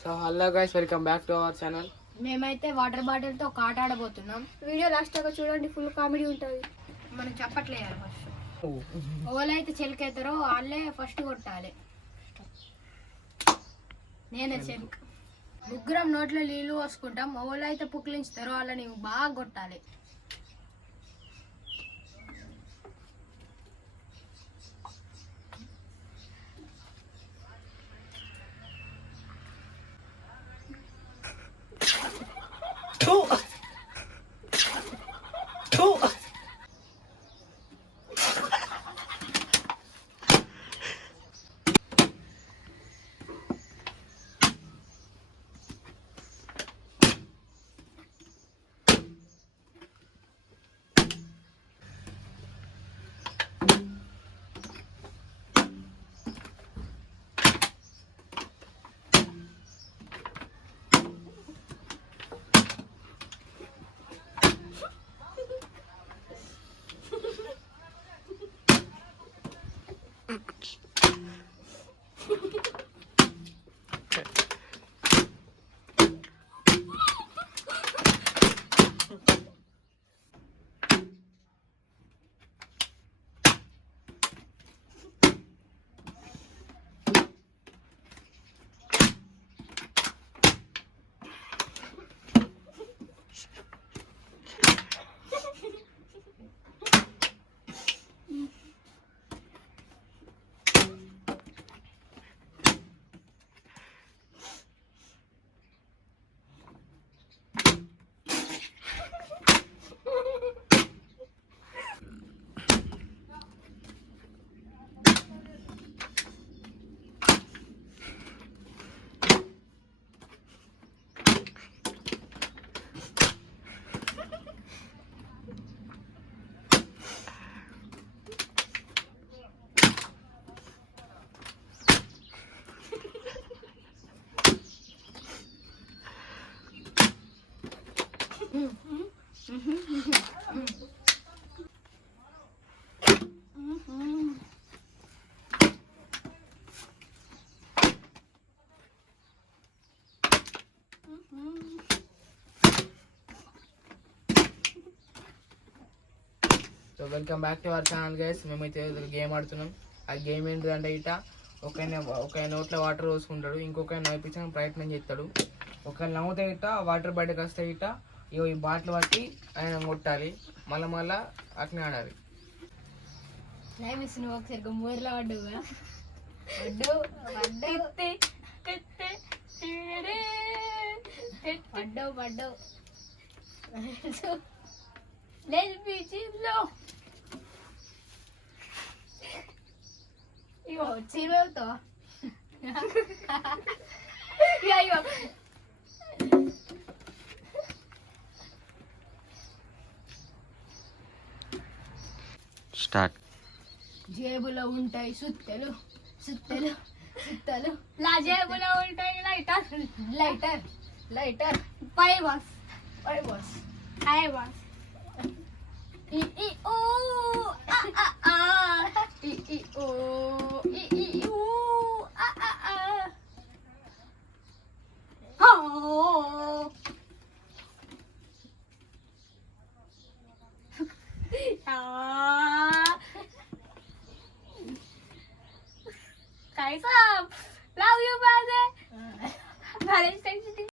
So hello guys welcome back to our channel మేమైతే water బాటిల్తో ఒక ఆట ఆడబోతున్నాం. వీడియో లాస్ట్ దాకా చూడండి ఫుల్ కామెడీ ఉంటుంది. మనం చెప్పట్లేదు ఫస్ట్ అయితే చెలికైతారో వాళ్ళే ఫస్ట్ కొట్టాలి. నేనే చెలిక. ముగ్గురం నోట్లో నీళ్ళు పోసుకుంటాం. ఎవరైతే పుక్కిలించుతారో వాళ్ళని బాగా కొట్టాలి. cool. So welcome back to our channel guys మేమైతే గేమ్ ఆడుతున్నాం. ఆ గేమ్ ఏంటిదంటే ఇట ఒక ఒక నోట్లో వాటర్ పోసుకుంటాడు ఇంకొక నవ్వించడానికి ప్రయత్నం చేస్తాడు. ఒక నవ్వుతే ఇట వాటర్ బయటకు వస్తే ఇట. ఇగో ఈ బాటిల్ పట్టి ఆయన కొట్టాలి. మళ్ళీ మళ్ళా అట్నే ఆడాలి. నైమిస్ నువ్వు ఒకసారి మూరలో పడ్డుగా పడ్డు పడ్డావు పడ్డావు. లేదు బీచ్లో ఇగో చిరువుతో అయ్యో స్టార్ట్ జేబులో ఉంటాయి సుత్తెలు సుత్తెలు సుత్తలు నా జేబులో ఉంటాయి లైటర్ లైటర్ లైటర్ పై బాస్ పై బాస్ హై బాస్ ఈ ఈ ఓ ఆ ఆ Guys up! Love you, brother! Uh. Valentine's Day.